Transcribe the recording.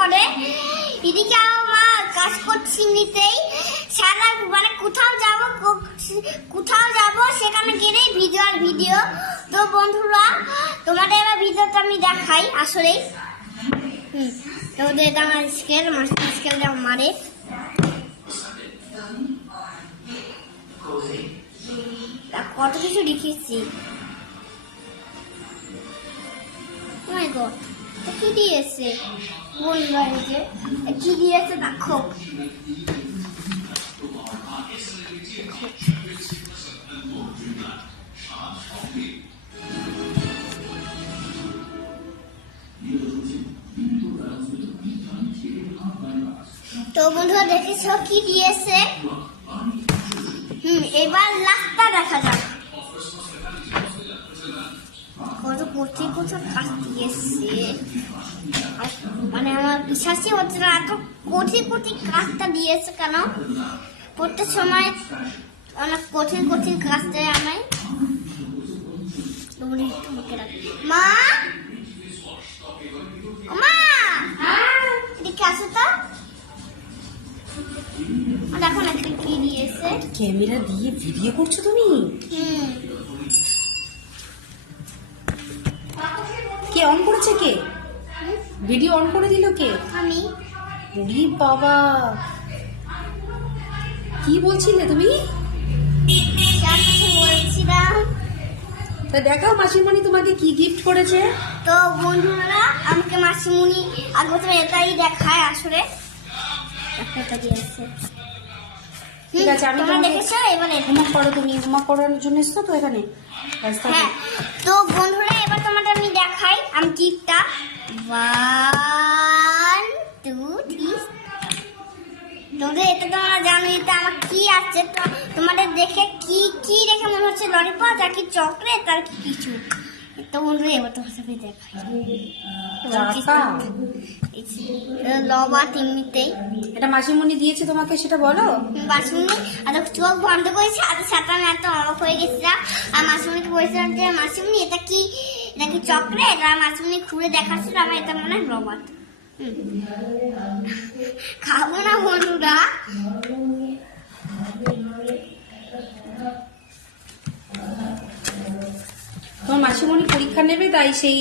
করে এদিকে আমার কাজ করছি নিতেই। সারা মানে কোথাও যাব কোথাও যাব সেখানে গেলেই ভিডিও আর ভিডিও তো বন্ধুরা তোমাদের এবার ভিডিওটা আমি দেখাই আসলেই। হুম তো এটা আমার স্কেল মাস্টার স্কেল মারে। কত কিছু লিখেছি god, এটা কি দিয়েছে? যে কি দিয়েছে দেখো। তো বন্ধুরা দেখেছ কি দিয়েছে? কঠিন কঠিন কাজ দিয়েছে মানে আমার বিশ্বাসই হচ্ছে না এত কঠিন কঠিন কাজটা দিয়েছে কেন প্রত্যেক সময় অনেক কঠিন কঠিন কাজ দেয় আমায়। মা মা এদিকে আসো তো দেখো না কি দিয়েছে ক্যামেরা দিয়ে ভিডিও করছ তুমি হুম কে অন করেছে কে? ভিডিও অন করে দিল কে? আমি। উরি বাবা। কি বলছিলে তুমি? বলছিলাম। তা দেখাও মাসিমণি তোমাকে কি গিফট করেছে। তো বন্ধুরা আমাকে মাসিমুনি আগে তো এটাই দেখায় আসলে। ঠিক আছে, আমি তোমরা তোমাকে- দেখেছ? এবার এটা হোমওয়ার্ক করো তুমি হোমওয়ার্ক করানোর জন্য এসছো তো এখানে। হ্যাঁ তো বন্ধুরা এবার তোমাদের আমি দেখাই আমি টিপটা ওয়ান টু থ্রি তোমাদের এটা তোমরা জানো এটা আমার কি আছে? তোমাদের দেখে কি কি দেখে মনে হচ্ছে ললিপপ আর কি চকলেট আর কি কিছু? তো বন্ধুরা এবার তোমার সাথে দেখাই। লবা তিমিতেই এটা মাসিমণি দিয়েছে তোমাকে সেটা বলো? মাসুমি আর চোখ বন্ধ করেছে আর সাথে আমি এত অবাক হয়ে গেছিলাম আর মাসুমিকে বলছিলাম যে মাসুমি এটা কি এটা কি চকলেট আর মাসুমি খুঁড়ে দেখাচ্ছিল, আমার এটা মনে হয় রবার্ট। খাব না বন্ধুরা? তোমার মাসিমণি পরীক্ষা নেবে তাই সেই